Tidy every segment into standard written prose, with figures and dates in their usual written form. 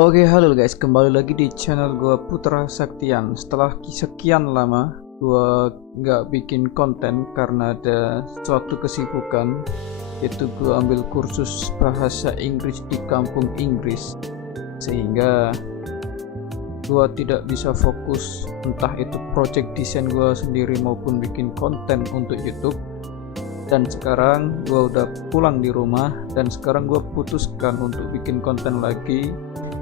Oke, halo guys, kembali lagi di channel gua Putra Saktian. Setelah sekian lama gua nggak bikin konten karena ada suatu kesibukan, yaitu gua ambil kursus bahasa Inggris di kampung Inggris, sehingga gua tidak bisa fokus entah itu project desain gua sendiri maupun bikin konten untuk YouTube. Dan sekarang gua udah pulang di rumah dan sekarang gua putuskan untuk bikin konten lagi,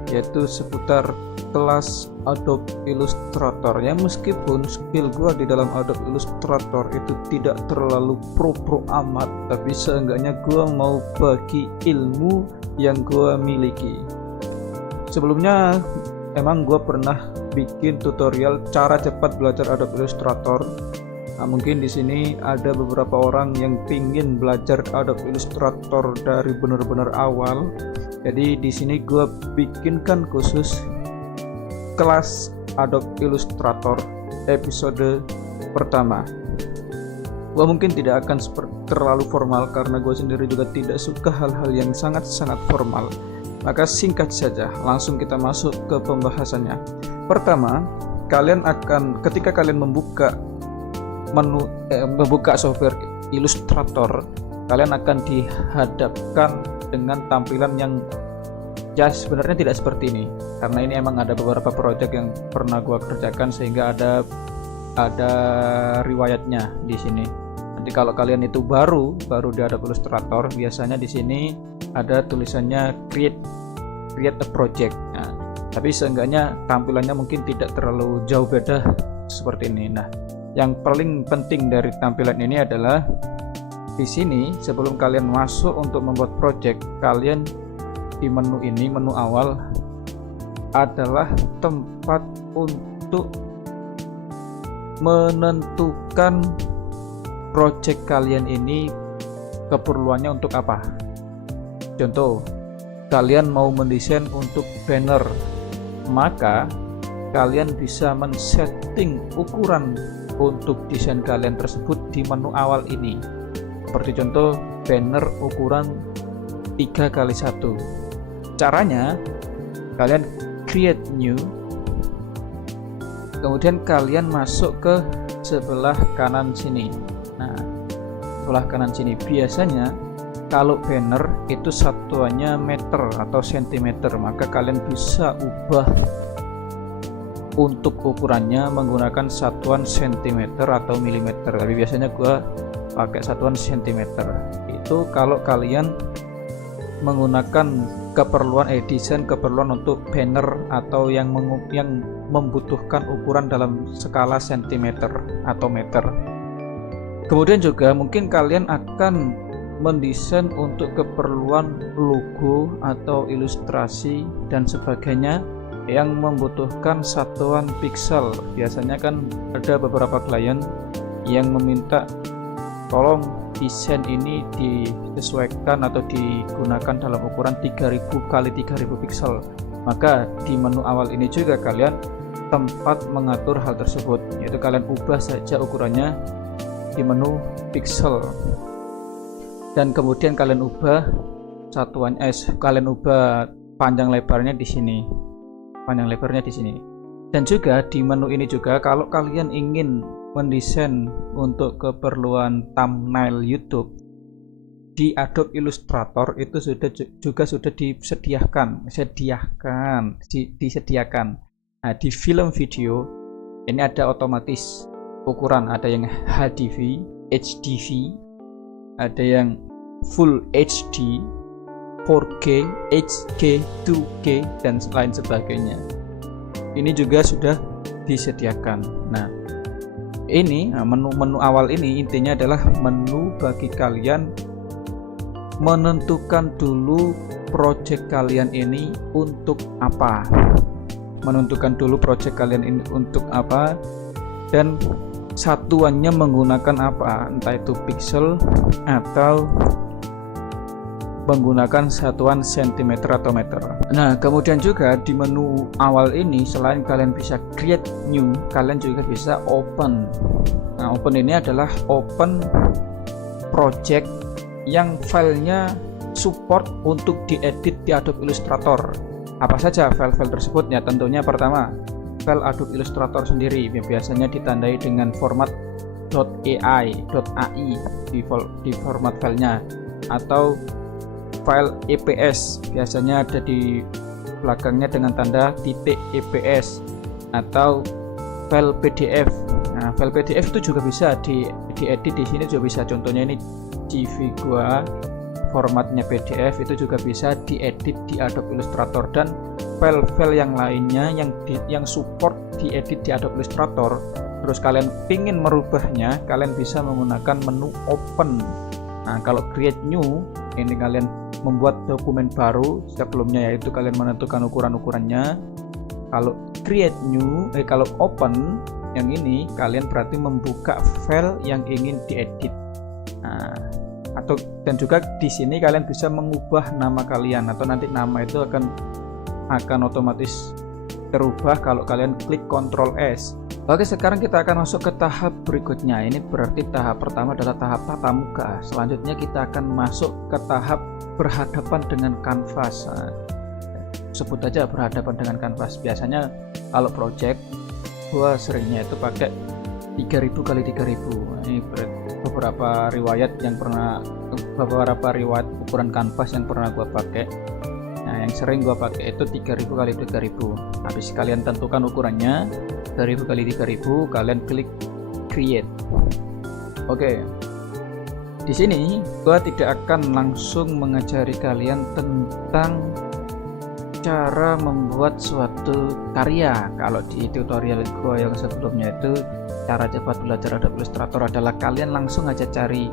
yaitu seputar kelas Adobe Illustrator. Ya, meskipun skill gua di dalam Adobe Illustrator itu tidak terlalu pro amat, tapi seenggaknya gua mau bagi ilmu yang gua miliki. Sebelumnya emang gua pernah bikin tutorial cara cepat belajar Adobe Illustrator. Nah, mungkin di sini ada beberapa orang yang pingin belajar Adobe Illustrator dari benar-benar awal. Jadi di sini gue bikinkan khusus kelas Adobe Illustrator episode pertama. Gue mungkin tidak akan terlalu formal karena gue sendiri juga tidak suka hal-hal yang sangat-sangat formal. Maka singkat saja, langsung kita masuk ke pembahasannya. Pertama, ketika kalian membuka software Illustrator, kalian akan dihadapkan dengan tampilan yang ya sebenarnya tidak seperti ini, karena ini emang ada beberapa project yang pernah gua kerjakan sehingga ada riwayatnya di sini. Nanti kalau kalian itu baru di Adobe Illustrator, biasanya di sini ada tulisannya create a project. Nah, tapi seenggaknya tampilannya mungkin tidak terlalu jauh beda seperti ini. Nah, yang paling penting dari tampilan ini adalah di sini sebelum kalian masuk untuk membuat project, kalian di menu ini, menu awal adalah tempat untuk menentukan project kalian ini keperluannya untuk apa. Contoh, kalian mau mendesain untuk banner, maka kalian bisa men-setting ukuran untuk desain kalian tersebut di menu awal ini. Seperti contoh banner ukuran 3x1. Caranya, kalian create new, kemudian kalian masuk ke sebelah kanan sini. Nah, sebelah kanan sini biasanya kalau banner itu satuannya meter atau sentimeter, maka kalian bisa ubah untuk ukurannya menggunakan satuan sentimeter atau milimeter, tapi biasanya gua pakai satuan sentimeter. Itu kalau kalian menggunakan desain keperluan untuk banner atau yang membutuhkan ukuran dalam skala sentimeter atau meter. Kemudian juga mungkin kalian akan mendesain untuk keperluan logo atau ilustrasi dan sebagainya yang membutuhkan satuan pixel. Biasanya kan ada beberapa klien yang meminta tolong desain ini disesuaikan atau digunakan dalam ukuran 3000 x 3000 pixel. Maka di menu awal ini juga kalian tempat mengatur hal tersebut, yaitu kalian ubah saja ukurannya di menu pixel, dan kemudian kalian ubah kalian ubah panjang lebarnya di sini. Dan juga di menu ini juga kalau kalian ingin mendesain untuk keperluan thumbnail YouTube di Adobe Illustrator itu sudah disediakan. Nah, di film video ini ada otomatis ukuran, ada yang HDV, HDV, ada yang Full HD, 4K, HK, 2K, dan lain sebagainya. Ini juga sudah disediakan. Nah, ini menu awal ini intinya adalah menu bagi kalian menentukan dulu project kalian ini untuk apa. Dan satuannya menggunakan apa, entah itu pixel atau menggunakan satuan sentimeter atau meter. Nah, kemudian juga di menu awal ini selain kalian bisa create new, kalian juga bisa open. Nah, open ini adalah open project yang filenya support untuk diedit di Adobe Illustrator. Apa saja file-file tersebut? Ya tentunya pertama file Adobe Illustrator sendiri, biasanya ditandai dengan format .ai di format filenya, atau file EPS biasanya ada di belakangnya dengan tanda .eps, atau file PDF. Nah, file PDF itu juga bisa diedit di sini juga bisa. Contohnya ini CV gua, formatnya PDF, itu juga bisa diedit di Adobe Illustrator. Dan file-file yang lainnya yang support diedit di Adobe Illustrator, terus kalian ingin merubahnya, kalian bisa menggunakan menu open. Nah, kalau create new, ini kalian membuat dokumen baru sebelumnya, yaitu kalian menentukan ukurannya. Kalau create new, kalau open yang ini, kalian berarti membuka file yang ingin diedit. Nah, dan juga di sini kalian bisa mengubah nama kalian, atau nanti nama itu akan otomatis terubah kalau kalian klik Ctrl S. Oke, sekarang kita akan masuk ke tahap berikutnya. Ini berarti tahap pertama adalah tahap tatap muka. Selanjutnya kita akan masuk ke tahap berhadapan dengan kanvas. Nah, sebut aja berhadapan dengan kanvas. Biasanya kalau project gua seringnya itu pakai 3000 kali 3000. Ini beberapa riwayat ukuran kanvas yang pernah gua pakai. Nah, yang sering gua pakai itu 3000 kali 3000. Habis kalian tentukan ukurannya 3000 kali 3000, kalian klik create. Oke. Di sini gua tidak akan langsung mengajari kalian tentang cara membuat suatu karya. Kalau di tutorial gua yang sebelumnya itu cara cepat belajar Adobe Illustrator adalah kalian langsung aja cari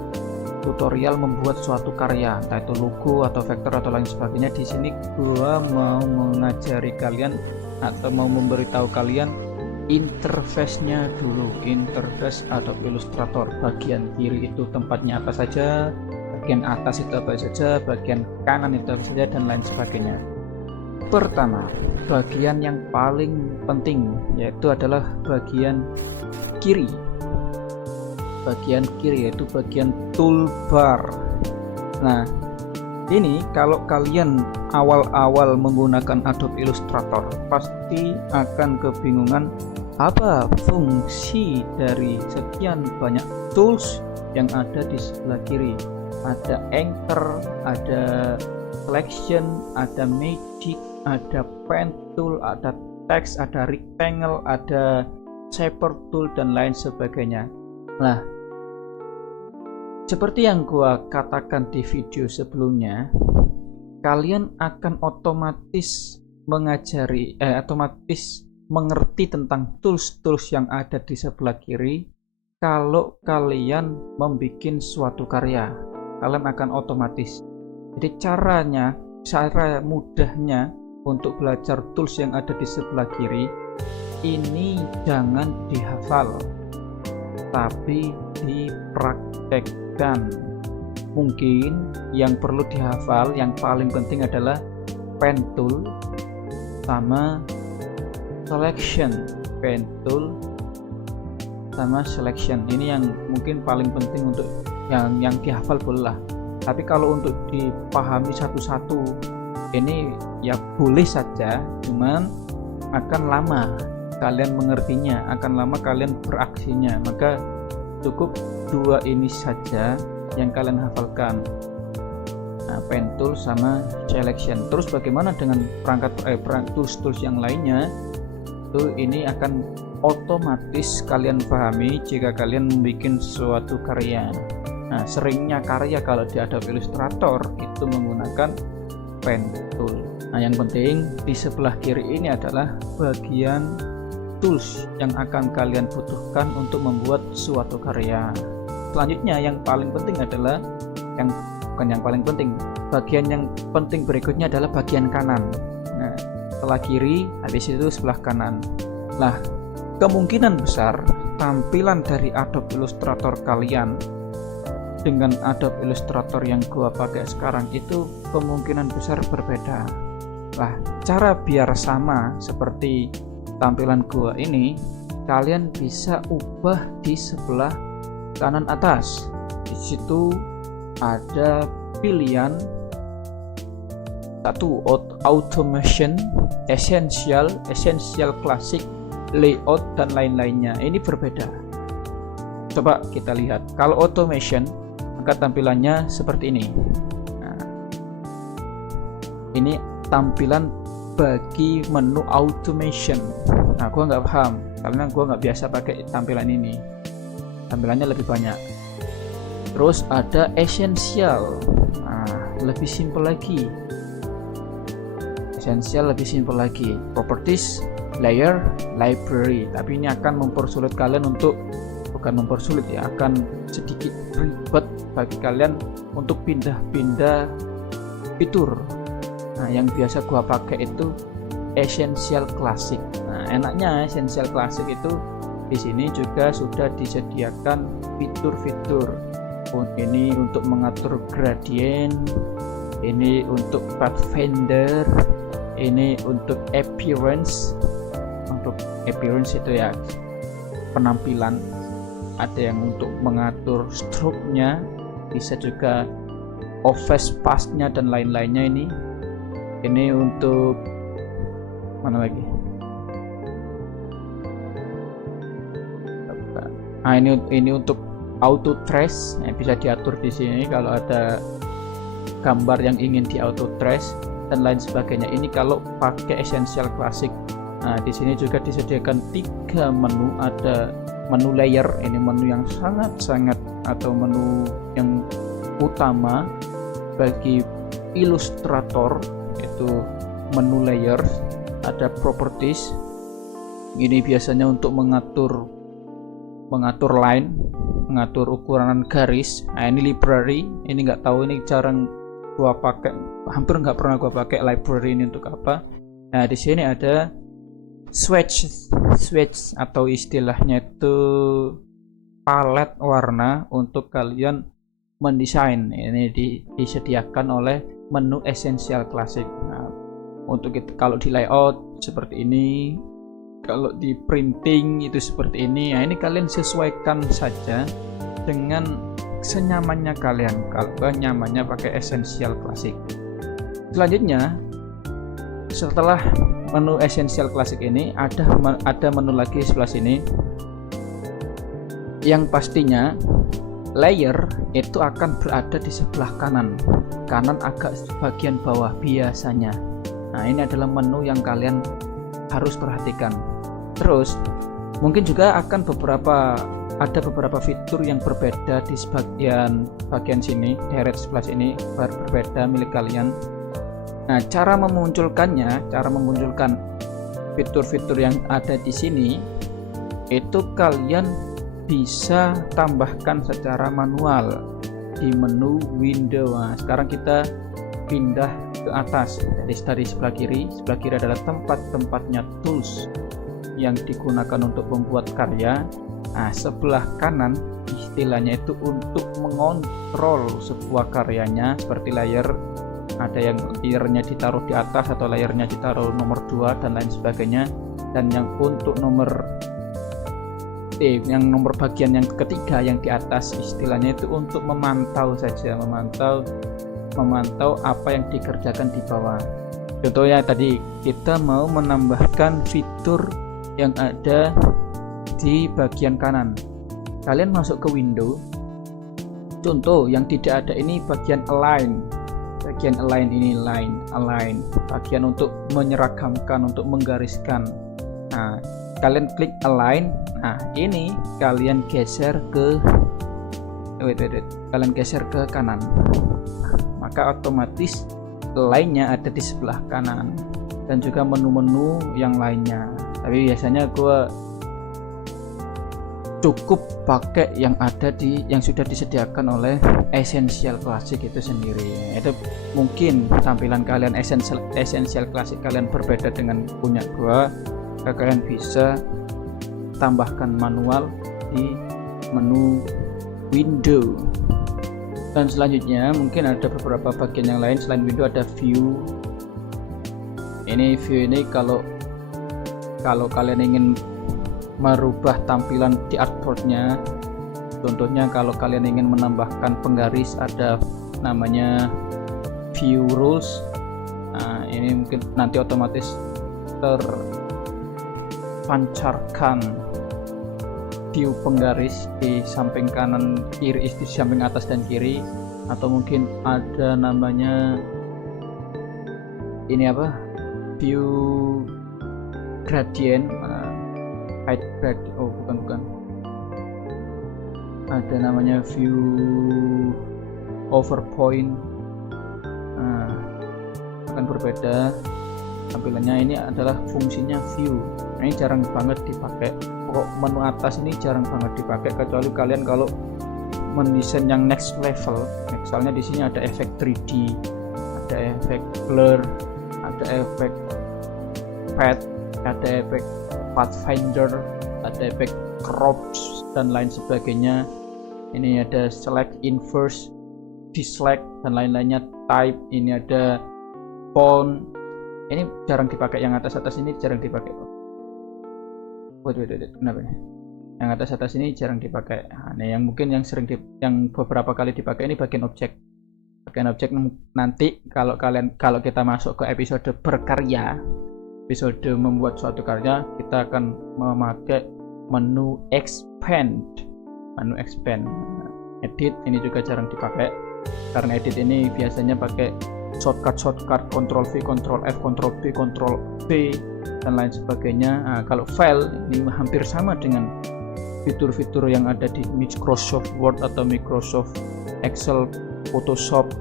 tutorial membuat suatu karya, entah itu logo atau vektor atau lain sebagainya. Di sini gua mau mengajari kalian atau mau memberitahu kalian interface-nya dulu, interface Adobe Illustrator. Bagian kiri itu tempatnya apa saja, bagian atas itu apa saja, bagian kanan itu apa saja, dan lain sebagainya. Pertama, bagian yang paling penting yaitu adalah bagian kiri. Bagian kiri yaitu bagian toolbar. Nah, ini kalau kalian awal-awal menggunakan Adobe Illustrator pasti akan kebingungan apa fungsi dari sekian banyak tools yang ada di sebelah kiri. Ada anchor, ada selection, ada magic, ada pen tool, ada text, ada rectangle, ada shaper tool, dan lain sebagainya. Nah, seperti yang gua katakan di video sebelumnya, kalian akan otomatis otomatis mengerti tentang tools-tools yang ada di sebelah kiri. Kalau kalian membuat suatu karya, kalian akan otomatis. Jadi cara mudahnya untuk belajar tools yang ada di sebelah kiri ini jangan dihafal, tapi dipraktekkan. Mungkin yang perlu dihafal yang paling penting adalah pen tool sama selection. Pen tool sama selection ini yang mungkin paling penting untuk yang dihafal boleh lah. Tapi kalau untuk dipahami satu-satu ini ya boleh saja, cuman akan lama kalian mengertinya, akan lama kalian beraksinya. Maka cukup dua ini saja yang kalian hafalkan. Nah, pen tool sama selection. Terus bagaimana dengan perangkat tools yang lainnya? Itu ini akan otomatis kalian pahami jika kalian membuat suatu karya. Nah, seringnya karya kalau di Adobe Illustrator itu menggunakan pen tool. Nah, yang penting di sebelah kiri ini adalah bagian tools yang akan kalian butuhkan untuk membuat suatu karya. Selanjutnya yang paling penting adalah bagian yang penting berikutnya adalah bagian kanan. Nah, setelah kiri, habis itu sebelah kanan. Nah, kemungkinan besar tampilan dari Adobe Illustrator kalian dengan Adobe Illustrator yang gua pakai sekarang itu kemungkinan besar berbeda. Nah, cara biar sama seperti tampilan gua ini, kalian bisa ubah di sebelah kanan atas. Di situ ada pilihan satu automation, essential, classic, layout dan lain-lainnya. Ini berbeda. Coba kita lihat. Kalau automation maka tampilannya seperti ini. Nah, ini tampilan bagi menu automation. Nah, gua nggak paham karena gua nggak biasa pakai tampilan ini. Tampilannya lebih banyak. Terus ada essential. Nah, lebih simpel lagi. Essential lebih simpel lagi. Properties, layer, library. Tapi ini akan mempersulit kalian untuk, bukan mempersulit ya, akan sedikit ribet bagi kalian untuk pindah-pindah fitur. Nah, yang biasa gua pakai itu essential classic. Nah, enaknya essential classic itu di sini juga sudah disediakan fitur-fitur. Ini untuk mengatur gradient, ini untuk pathfinder, ini untuk appearance. Untuk appearance itu ya penampilan. Ada yang untuk mengatur stroke-nya, bisa juga office path-nya dan lain-lainnya. Ini untuk mana lagi? Nah, ini untuk auto trace. Nah, bisa diatur di sini kalau ada gambar yang ingin di auto trace dan lain sebagainya. Ini kalau pakai essential classic. Nah, di sini juga disediakan 3 menu. Ada menu layer, ini menu yang sangat atau menu yang utama bagi ilustrator, yaitu menu layer. Ada properties, ini biasanya untuk mengatur line, mengatur ukuran garis. Nah, ini library, ini nggak tahu, ini jarang gua pakai, hampir nggak pernah gua pakai library ini untuk apa. Nah, di sini ada swatch atau istilahnya itu palet warna untuk kalian mendesain. Ini disediakan oleh menu essential classic. Nah, untuk itu kalau di layout seperti ini, kalau di printing itu seperti ini. Nah, ini kalian sesuaikan saja dengan senyamannya kalian. Kalau nyamannya pakai essential classic. Selanjutnya, setelah menu essential classic ini ada menu lagi sebelah sini, yang pastinya layer itu akan berada di sebelah kanan agak bagian bawah biasanya. Nah, ini adalah menu yang kalian harus perhatikan. Terus mungkin juga akan ada beberapa fitur yang berbeda di bagian sini, deret sebelah sini berbeda milik kalian. Nah, cara memunculkan fitur-fitur yang ada di sini itu kalian bisa tambahkan secara manual di menu window. Nah, sekarang kita pindah ke atas. Jadi dari sebelah kiri adalah tempat-tempatnya tools yang digunakan untuk membuat karya. Nah, sebelah kanan istilahnya itu untuk mengontrol sebuah karyanya, seperti layer. Ada yang layernya ditaruh di atas atau layernya ditaruh nomor 2 dan lain sebagainya. Dan yang untuk nomor bagian yang ketiga yang di atas istilahnya itu untuk memantau saja, memantau apa yang dikerjakan di bawah. Contohnya tadi kita mau menambahkan fitur yang ada di bagian kanan. Kalian masuk ke window. Contoh yang tidak ada ini bagian align. Bagian align ini align. Bagian untuk menyeragamkan, untuk menggariskan. Nah, kalian klik align. Nah, ini kalian geser ke kalian geser ke kanan. Maka otomatis lainnya ada di sebelah kanan dan juga menu-menu yang lainnya. Tapi biasanya gue cukup pakai yang sudah disediakan oleh essential classic itu sendiri. Itu mungkin tampilan kalian essential classic kalian berbeda dengan punya gue. Kalian bisa tambahkan manual di menu window. Dan selanjutnya mungkin ada beberapa bagian yang lain selain window. Ada view. View ini kalau kalian ingin merubah tampilan di artboardnya, contohnya kalau kalian ingin menambahkan penggaris, ada namanya view rules. Nah, ini mungkin nanti otomatis terpancarkan view penggaris di samping kanan kiri, di samping atas dan kiri, atau mungkin ada namanya ini apa, view gradient, height gradient, oh bukan, ada namanya view overpoint. Akan berbeda tampilannya. Ini adalah fungsinya view. Ini jarang banget dipakai. Pokok menu atas ini jarang banget dipakai kecuali kalian kalau mendesain yang next level. Misalnya di sini ada efek 3D, ada efek blur, ada efek pad, ada efek pathfinder, ada efek crops dan lain sebagainya. Ini ada select, inverse, deselect dan lain-lainnya, type. Ini ada font. Ini jarang dipakai, yang atas ini jarang dipakai. Waduh, kenapa ya? Yang atas ini jarang dipakai. Nah, yang mungkin yang sering yang beberapa kali dipakai ini bagian objek. Bagian objek nanti kalau kita masuk ke episode berkarya, episode membuat suatu karya, kita akan memakai menu expand. Edit ini juga jarang dipakai karena edit ini biasanya pakai shortcut Ctrl V, Ctrl F, Ctrl V, Ctrl V dan lain sebagainya. Nah, kalau file ini hampir sama dengan fitur-fitur yang ada di Microsoft Word atau Microsoft Excel, Photoshop,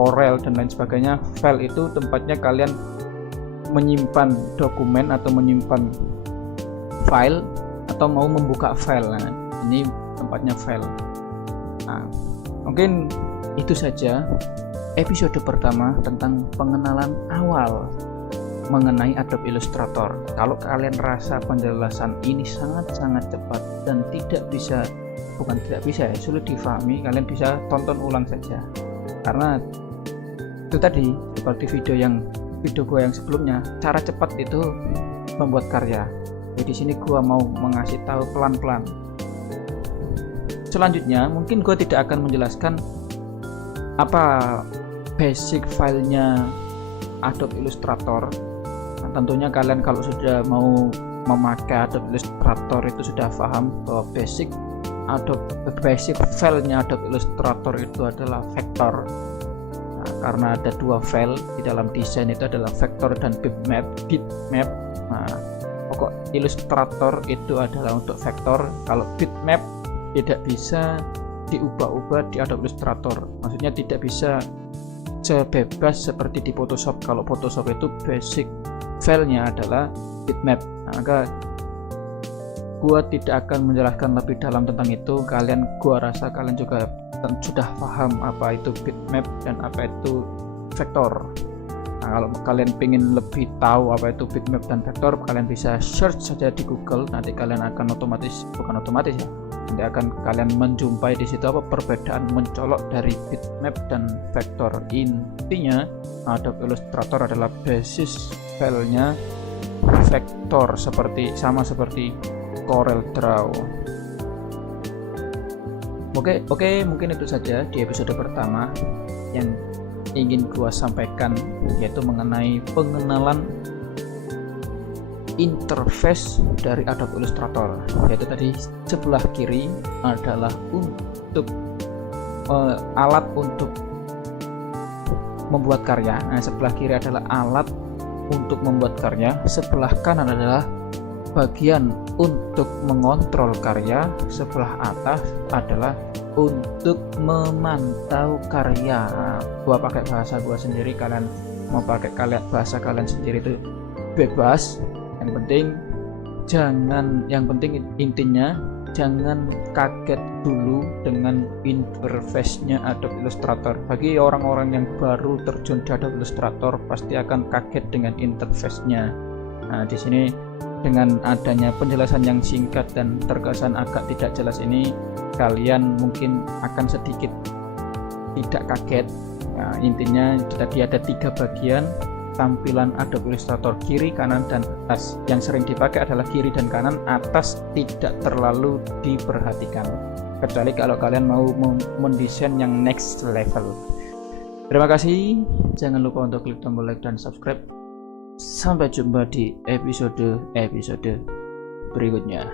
Corel dan lain sebagainya. File itu tempatnya kalian menyimpan dokumen atau menyimpan file atau mau membuka file. Nah, ini tempatnya file. Nah, mungkin itu saja episode pertama tentang pengenalan awal mengenai Adobe Illustrator. Kalau kalian rasa penjelasan ini sangat-sangat cepat dan sulit difahami, kalian bisa tonton ulang saja. Karena itu tadi seperti video gue yang sebelumnya, cara cepat itu membuat karya. Jadi di sini gue mau mengasih tahu pelan-pelan. Selanjutnya mungkin gue tidak akan menjelaskan apa basic filenya Adobe Illustrator. Nah, tentunya kalian kalau sudah mau memakai Adobe Illustrator itu sudah paham bahwa basic filenya Adobe Illustrator itu adalah vektor. Nah, karena ada dua file di dalam desain itu adalah vektor dan bitmap. Nah, pokok Illustrator itu adalah untuk vektor. Kalau bitmap tidak bisa diubah-ubah di Adobe Illustrator, maksudnya tidak bisa sebebas seperti di Photoshop. Kalau Photoshop itu basic filenya adalah bitmap. Nah, maka gua tidak akan menjelaskan lebih dalam tentang itu. Gua rasa kalian juga sudah paham apa itu bitmap dan apa itu vektor. Nah, kalau kalian ingin lebih tahu apa itu bitmap dan vektor, kalian bisa search saja di Google. Nanti kalian akan nanti akan kalian menjumpai di situ apa perbedaan mencolok dari bitmap dan vektor. Intinya Adobe Illustrator adalah basis filenya vektor, sama seperti Corel Draw. Oke, mungkin itu saja di episode pertama yang ingin gua sampaikan, yaitu mengenai pengenalan interface dari Adobe Illustrator. Yaitu tadi sebelah kiri adalah untuk alat untuk membuat karya. Nah, sebelah kiri adalah alat untuk membuat karya, sebelah kanan adalah bagian untuk mengontrol karya, sebelah atas adalah untuk memantau karya. Nah, gua pakai bahasa gua sendiri, kalian mau pakai bahasa kalian sendiri itu bebas. Yang penting intinya jangan kaget dulu dengan interface-nya Adobe Illustrator. Bagi orang-orang yang baru terjun di Adobe Illustrator pasti akan kaget dengan interface-nya. Nah, di sini dengan adanya penjelasan yang singkat dan terkesan agak tidak jelas ini, kalian mungkin akan sedikit tidak kaget. Nah, intinya tadi ada 3 bagian tampilan Adobe Illustrator: kiri, kanan, dan atas. Yang sering dipakai adalah kiri dan kanan, atas tidak terlalu diperhatikan kecuali kalau kalian mau mendesain yang next level. Terima kasih, jangan lupa untuk klik tombol like dan subscribe. Sampai jumpa di episode berikutnya.